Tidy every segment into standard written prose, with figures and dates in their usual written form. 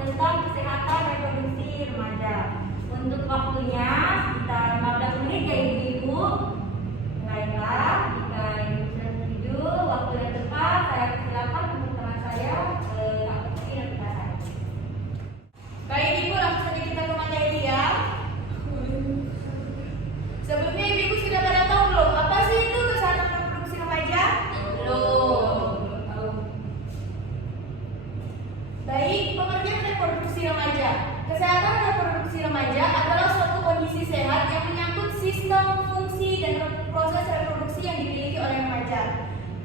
tentang kesehatan reproduksi remaja. Untuk waktunya sekitar 15 menit ya ibu-ibu. Baiklah, jika ibu sudah setuju, waktu yang tepat saya silakan untuk teman saya Kak Putri dan Kak saya. Baik ibu, langsung saja kita ke materi ya. Sebelumnya ibu sudah pada tahu belum apa sih itu kesehatan reproduksi remaja? Belum. Baik, pengertian reproduksi remaja. Kesehatan reproduksi remaja adalah suatu kondisi sehat yang menyangkut sistem, fungsi, dan proses reproduksi yang dimiliki oleh remaja.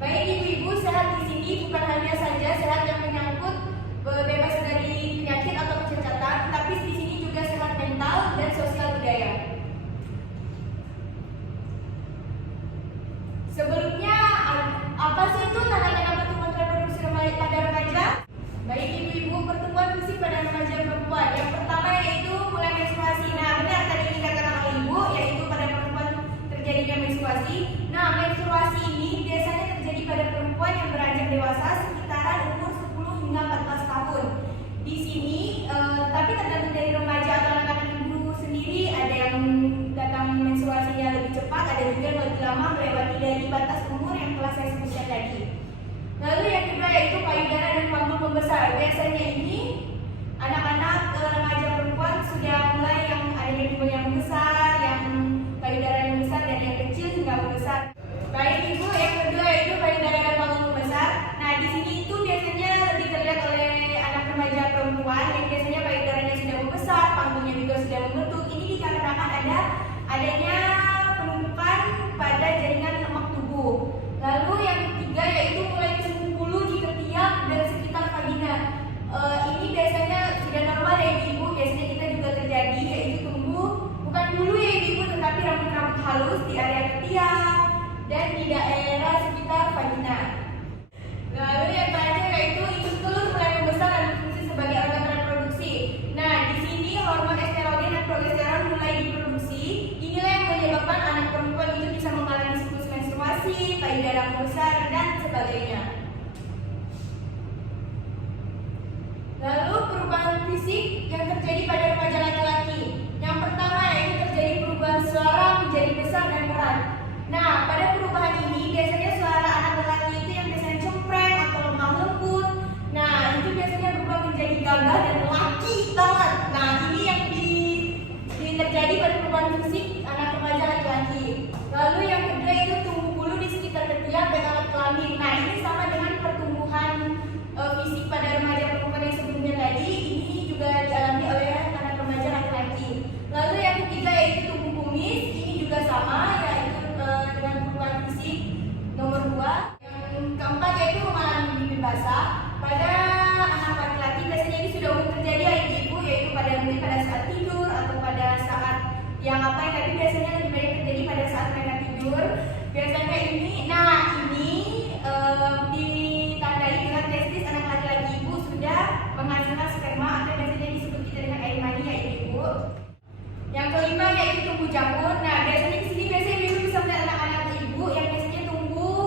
Baik ibu-ibu, sehat di sini bukan hanya saja sehat yang menyangkut bebas dari penyakit atau kecacatan, tetapi di sini juga sehat mental dan sosial budaya. Sebelumnya, apa sih itu tanda-tanda pertumbuhan reproduksi pada remaja? Baik ibu-ibu, pertumbuhan fisik pada remaja perempuan. Yang pertama yaitu mulai menstruasi. Nah, benar tadi dikatakan oleh ibu, yaitu pada perempuan terjadinya menstruasi. Nah, menstruasi ini biasanya terjadi pada perempuan yang beranjak dewasa sekitaran umur 10 hingga 14 tahun. Di sini, tapi tergantung dari remaja atau anak-anak ibu sendiri, ada yang datang menstruasinya lebih cepat, ada juga yang lebih lama melewati dari batas umur yang telah saya sebutkan tadi. Lalu yang kedua yaitu payudara dan panggul membesar. Biasanya ini anak-anak remaja perempuan sudah mulai yang adanya panggul yang membesar, yang payudara yang membesar dan yang kecil hingga membesar. Baik ibu, yang kedua yaitu payudara dan panggul membesar. Nah di sini itu biasanya lebih terlihat oleh anak remaja perempuan yang biasanya payudaranya sudah membesar, panggulnya juga sudah membentuk. Ini dikarenakan adanya penumpukan pada jaringan lemak tubuh. Lalu yang ketiga yaitu mulai tumbuh bulu di ketiak dan sekitar vagina. Ini biasanya sudah normal ya ibu, biasanya kita juga terjadi yaitu tumbuh bukan bulu ya ibu, tetapi rambut-rambut halus di area ketiak dan di daerah sekitar vagina. Lalu yang terakhir yaitu induk telur mulai membesar dan berfungsi sebagai organ reproduksi. Nah di sini hormon estrogen dan progesteron mulai diproduksi. Inilah yang menyebabkan anak perempuan itu bisa mengalami siklus menstruasi, payudara membesar dan sebagainya. Lalu perubahan fisik yang terjadi pada remaja laki-laki. Yang pertama yaitu terjadi perubahan suara menjadi besar dan berat. Nah, pada perubahan ini biasanya suara anak lelaki itu yang biasanya cempreng atau lemah lembut. Nah, itu biasanya berubah menjadi gagah dan laki banget. Nah, ini yang terjadi pada perubahan fisik anak remaja laki-laki. Lalu yang kedua itu tumbuh bulu di sekitar ketiak dan alat kelamin. Nah, ini sama dengan pertumbuhan fisik pada remaja perempuan yang sebelumnya tadi. Ini juga dialami oleh anak remaja laki-laki. Lalu yang ketiga yaitu tumbuh kumis. Ini juga sama, yaitu dengan perubahan fisik nomor 2. Yang keempat yaitu mengalami bibir basah. Pada anak laki-laki biasanya ini sudah umum terjadi ya ibu, yaitu pada saat tidur atau pada saat yang tapi biasanya lebih banyak terjadi pada saat mereka tidur. Biasanya ini ditandai dengan testis anak laki-laki ibu sudah menghasilkan sperma atau biasanya disebut kita dengan air mani ya ibu. Yang kelima yaitu tumbuh jamur. Nah biasanya di sini ibu bisa melihat anak-anak ibu yang biasanya tumbuh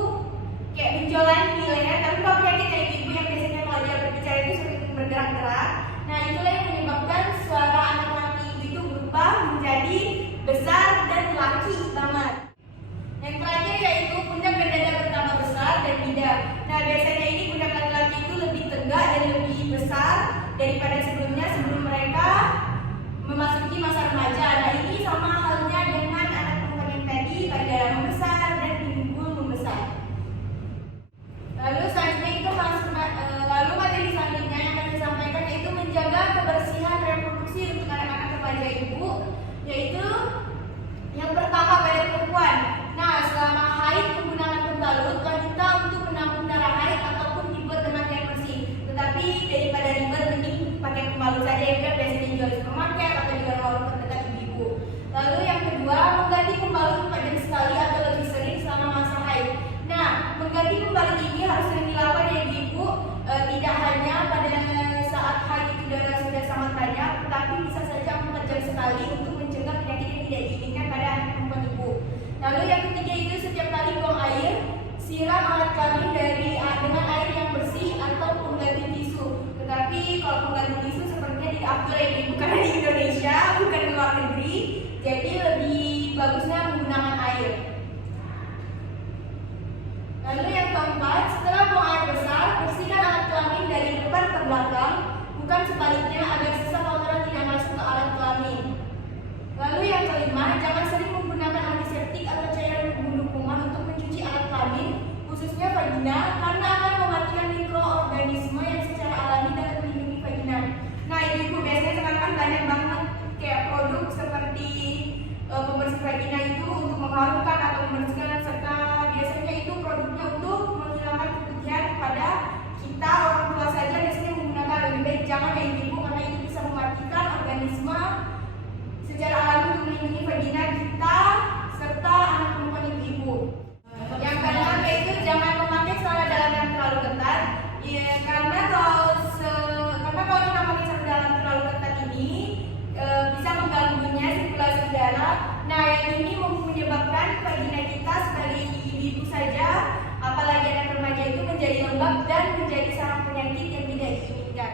kayak benjolan di leher, tapi kalau penyakit ya ibu yang biasanya kalau dia berbicara itu sering bergerak-gerak. Nah itulah yang menyebabkan suara anak laki ibu itu berubah menjadi besar dan laki banget. Yang terakhir yaitu pundak dan dada bertambah besar dan bidang. Nah biasanya ini pundak laki-laki itu lebih tegak dan lebih besar daripada sebelumnya sebelum mereka memasuki masa remaja. Nah ini sama halnya dengan anak perempuan yang tadi, payudara membesar dan pinggul membesar. Lalu selanjutnya itu lalu materi selanjutnya yang akan disampaikan yaitu menjaga kebersihan reproduksi untuk anak-anak remaja ibu, yaitu yang pertama pada perempuan. Nah selama haid menggunakan pembalut, wanita untuk menampung darah haid ataupun dibuat dengan yang bersih. Tetapi daripada ribet mending pakai pembalut saja yang biasanya dijual di supermarket atau di warung terdekat ibu. Lalu yang kedua mengganti pembalut 4 jam sekali atau lebih sering selama masa haid. Nah mengganti pembalut ini harus sering dilakukan ya ibu, tidak hanya pada saat haid itu darah sudah sangat banyak, tetapi bisa saja 4 jam sekali untuk mencegah penyakit yang tidak diinginkan pada anak perempuan ibu. Lalu yang ketiga itu setiap kali buang air, siram alat kelamin dengan air yang bersih atau pengganti tisu. Tetapi Tapi kalau pengganti tisu sepertinya tidak afdol ya Ibu, karena di Indonesia bukan di luar negeri, jadi lebih bagusnya menggunakan air. Lalu yang keempat, setelah buang air besar, bersihkan alat kelamin dari depan ke belakang, bukan sebaliknya agar sisa kotoran tidak masuk ke alat kelamin. Lalu yang kelima, jangan sering menggunakan antiseptik atau cairan pembunuh kuman untuk mencuci alat kelamin, khususnya vagina, karena akan mematikan mikroorganisme yang secara alami dapat melindungi vagina. Nah ibu biasanya sekarang kan banyak banget kayak produk seperti pembersih vagina itu untuk mengharumkan atau membersihkan, serta biasanya itu produknya untuk menghilangkan keputihan pada kita orang tua saja biasanya menggunakan. Lebih baik jangan ya ibu, karena itu bisa mematikan organisme secara alami untuk melindungi vagina kita serta anak perempuan ibu-ibu. Yang keenam yaitu jangan memakai celana dalam yang terlalu ketat. Ya, karena kalau kita memakai celana dalam terlalu ketat ini bisa mengganggunya sirkulasi udara. Nah yang ini menyebabkan vagina kita sebagai ibu saja, apalagi anak remaja itu menjadi lembab dan menjadi sarang penyakit yang tidak diinginkan.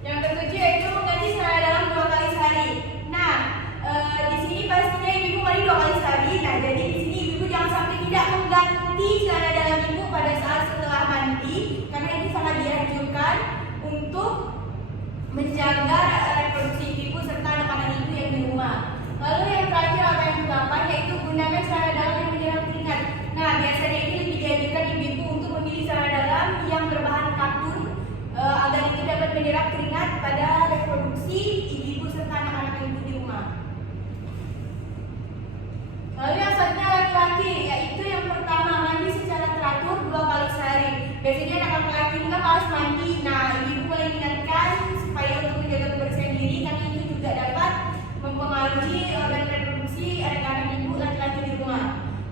Yang ketujuh yaitu mengganti celana dalam 2 kali sehari. Nah di sini pastinya ibu mandi 2 kali sehari. Nah jadi di sini ibu jangan sampai tidak mengganti celana dalam ibu pada saat setelah mandi, karena ini sangat dianjurkan untuk menjaga reproduksi ibu serta anak-anak ibu yang di rumah. Lalu yang terakhir atau yang ke-8 yaitu gunakan celana dalam yang menyerap keringat. Nah biasanya ini lebih dianjurkan ibu untuk memilih celana dalam yang berbahan katun agar itu dapat menyerap keringat pada reproduksi ibu serta anak-anak ibu di rumah. Lalu yang selanjutnya laki-laki, yaitu yang pertama mandi secara teratur 2 kali sehari. Biasanya anak laki-laki ini kan harus mandi. Nah ibu boleh ingatkan supaya untuk menjaga kebersihan diri, karena ini juga dapat mempengaruhi organ reproduksi anak-anak ibu laki-laki di rumah.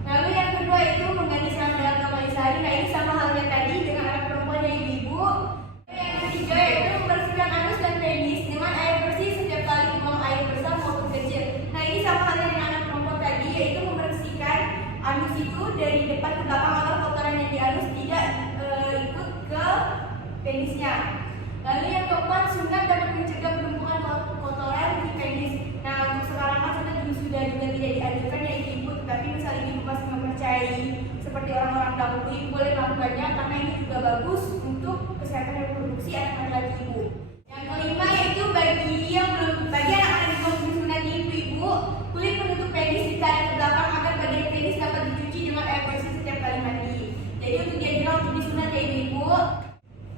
Lalu yang kedua itu mengganti celana dalam 2 kali sehari. Nah ini sama halnya tadi dengan anak perempuan dan ibu-ibu. Yang ketiga yaitu membersihkan anus dan penis dengan air bersih setiap kali buang air besar maupun kecil. Nah ini sama halnya dengan anak perempuan tadi, yaitu membersihkan anus itu dari depan ke belakang agar kotoran yang di anus tidak ikut ke penisnya. Lalu yang keempat, sunat dapat mencegah penumpukan kotoran di penis. Nah untuk sekarang kan sunat sudah juga tidak dianjurkan ya ibu, tapi misalnya ibu masih mempercayai seperti orang-orang dahulu, ibu boleh melakukannya karena ini juga bagus untuk kesehatan reproduksi anak-anak ibu. Yang kelima yaitu bagi anak-anak yang belum disunat ibu, kulit penutup penis ditarik ke belakang agar bagian penis dapat dicuci dengan air bersih setiap kali mandi. Jadi untuk dianjurkan untuk disunat ya ibu.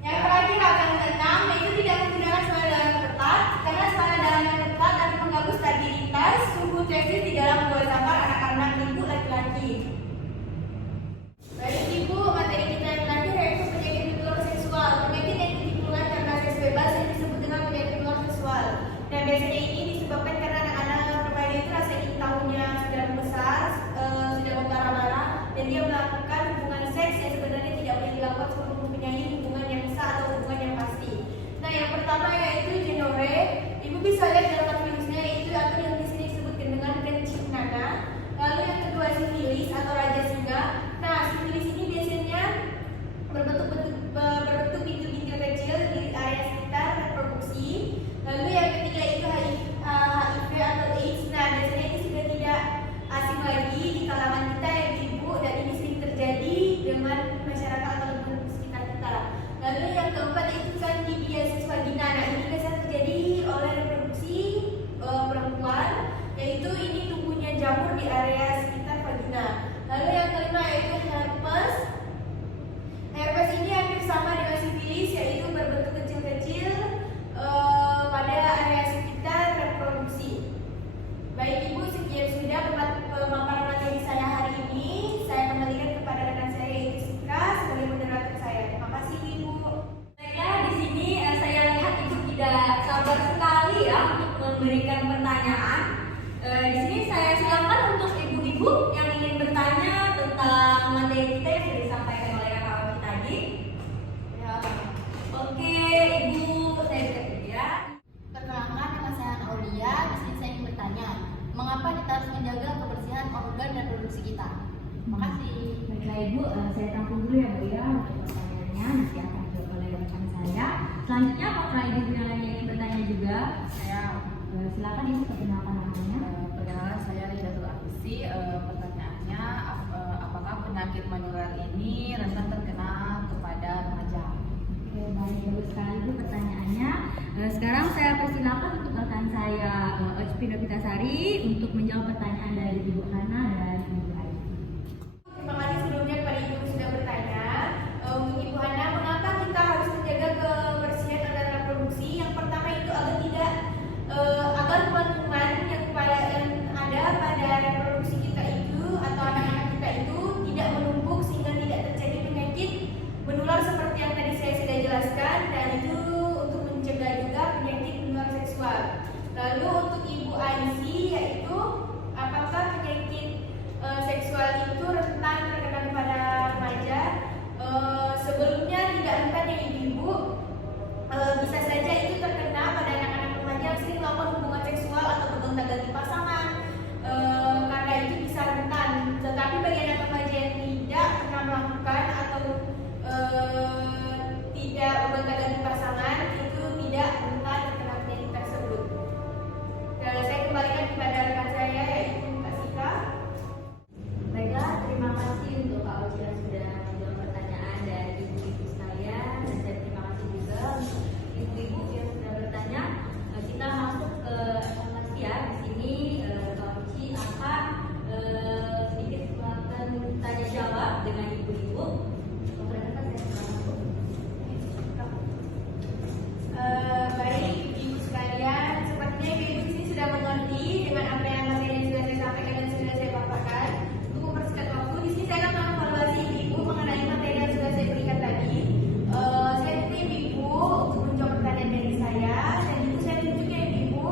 Yang terakhir akan ke-6 yaitu tidak menggunakan celana dalam yang ketat, karena celana dalam yang ketat akan mengganggu stabilitas suhu testis di dalam buah zakar anak-anak ibu laki-laki. Baik ibu, materi kita yang terakhir yaitu penyakit menular seksual. Penyakit yang ditimbulkan karena seks bebas yang disebut dengan penyakit menular seksual. Dan biasanya ini disebabkan karena anak-anak remaja itu rasa ingin tahunya sudah membesar, sudah membara-bara, dan dia melakukan hubungan seks yang sebenarnya tidak boleh dilakukan sebelum mempunyai hubungan yang sah atau hubungan yang pasti. Nah yang pertama yaitu ginore. Ibu bisa lihat daftar virusnya, yaitu atau yang di sini disebutkan dengan kencing nana. Lalu yang kedua sifilis atau raja singa. Nah sifilis ini biasanya berbentuk bintil-bintil kecil di area sekitar reproduksi. Lalu yang ketiga itu HIV atau AIDS. Nah biasanya ini sudah tidak asing lagi di kalangan kita yang ibu, dan ini sering terjadi dengan masyarakat atau lingkungan sekitar kita. Lalu yang keempat itu candidiasis vagina. Nah ini biasanya terjadi oleh reproduksi perempuan, yaitu ini tumbuhnya jamur di area sekitar vagina. Lalu yang kelima yaitu herpes. Herpes ini hampir sama dengan sifilis, yaitu berbentuk kecil-kecil pada area sekitar reproduksi. Baik ibu, sekian sudah pemaparan materi saya hari ini. Saya kembalikan kepada rekan saya yaitu Sika sebagai moderator saya. Terima kasih ibu. Baiklah, di sini saya lihat ibu tidak sabar sekali ya untuk memberikan pertanyaan. Di sini saya silakan untuk ibu-ibu yang ingin bertanya tentang materi kita yang sudah disampaikan oleh kakak Oki tadi. Ya. Oke, ibu, saya siap ya. Perkenalkan, nama saya Aulia. Di sini saya ingin bertanya, mengapa kita harus menjaga kebersihan organ dan reproduksi kita? Terima kasih. Baiklah ibu, saya tampung dulu ya bu ya untuk pertanyaannya, nanti akan dijawab oleh rekan saya. Selanjutnya apakah ibu Silakan Ibu perkenalkan namanya. Perkenalkan saya Ridatul Afisi. Pertanyaannya, apakah penyakit menular ini rentan terkena kepada remaja? Oke, baik, bagus sekali Bu pertanyaannya. Sekarang saya persilakan untuk rekan saya Oci Novitasari untuk menjawab pertanyaan dari Ibu Hana dan Ibu Ayu. Terima kasih sebelumnya kepada Ibu yang sudah bertanya. Untuk Ibu Hana, mengapa kita harus menjaga kebersihan organ reproduksi? Yang pertama itu agar tidak agar kuman-kuman yang ada pada reproduksi kita itu atau anak-anak kita itu tidak menumpuk sehingga tidak terjadi penyakit menular seperti yang tadi saya sudah jelaskan, dan itu untuk mencegah juga penyakit menular seksual. Lalu untuk Ibu Aisy, yaitu apakah penyakit seksual itu rentan terkena pada remaja? Sebelumnya tidak rentan ya Ibu. Bisa saja itu terkena pada anak-anak remaja yang sering melakukan hubungan seksual atau bergonta-ganti pasangan. Karena itu bisa rentan. Tetapi bagi anak remaja yang tidak pernah melakukan atau tidak bergonta-ganti pasangan, itu tidak rentan terkena penyakit tersebut. Dan saya kembalikan kepada rekan saya yaitu Kak Sika. Baiklah, terima kasih untuk Kak Oci yang sudah menjawab pertanyaan dari ibu-ibu sekalian, dan saya terima kasih juga untuk ibu-ibu yang sudah bertanya. Kita masuk ke evaluasi ya. Di sini Kak Oci akan sedikit melakukan tanya jawab dengan ibu-ibu. Perkenalkan saya Ibu. Baik, ibu sekalian, sepertinya ibu di sini sudah mengerti dengan apa yang materi yang sudah saya sampaikan dan sudah saya paparkan. Untuk mempersingkat waktu, di sini saya akan mengevaluasi ibu mengenai materi yang sudah saya berikan tadi. Saya titip ibu untuk menjawab pertanyaan dari saya, dan itu saya tunjukkan ibu.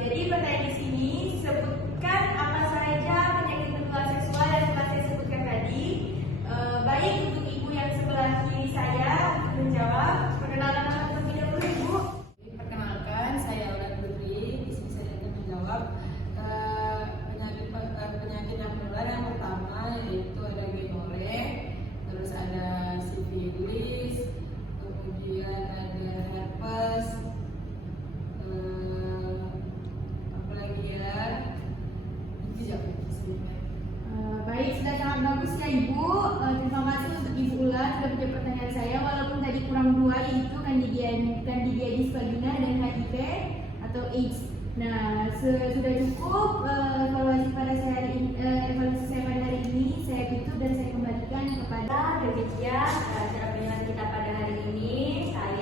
Jadi pertanyaan di sini, sebutkan apa saja penyakit menular seksual yang telah saya sebutkan tadi. Baik, untuk ibu yang sebelah kiri saya untuk menjawab, perkenalkan nama terlebih dahulu ibu. Perkenalkan, saya Aura Putri. Di sini saya akan menjawab penyakit yang menular yang pertama, yaitu ada gonore, terus ada sifilis, kemudian ada herpes, apa lagi ya? Itu saja. Baik, sudah sangat bagus ya Ibu. Terima kasih untuk Ibu Ula sudah menjawab pertanyaan saya. Walaupun tadi kurang dua, yaitu Candidiasis vagina dan HIV atau AIDS. Nah, sudah cukup evaluasi pada saya hari ini. Evaluasi saya pada hari ini saya tutup dan saya kembalikan kepada Demikian acara penilaian kita pada hari ini. Saya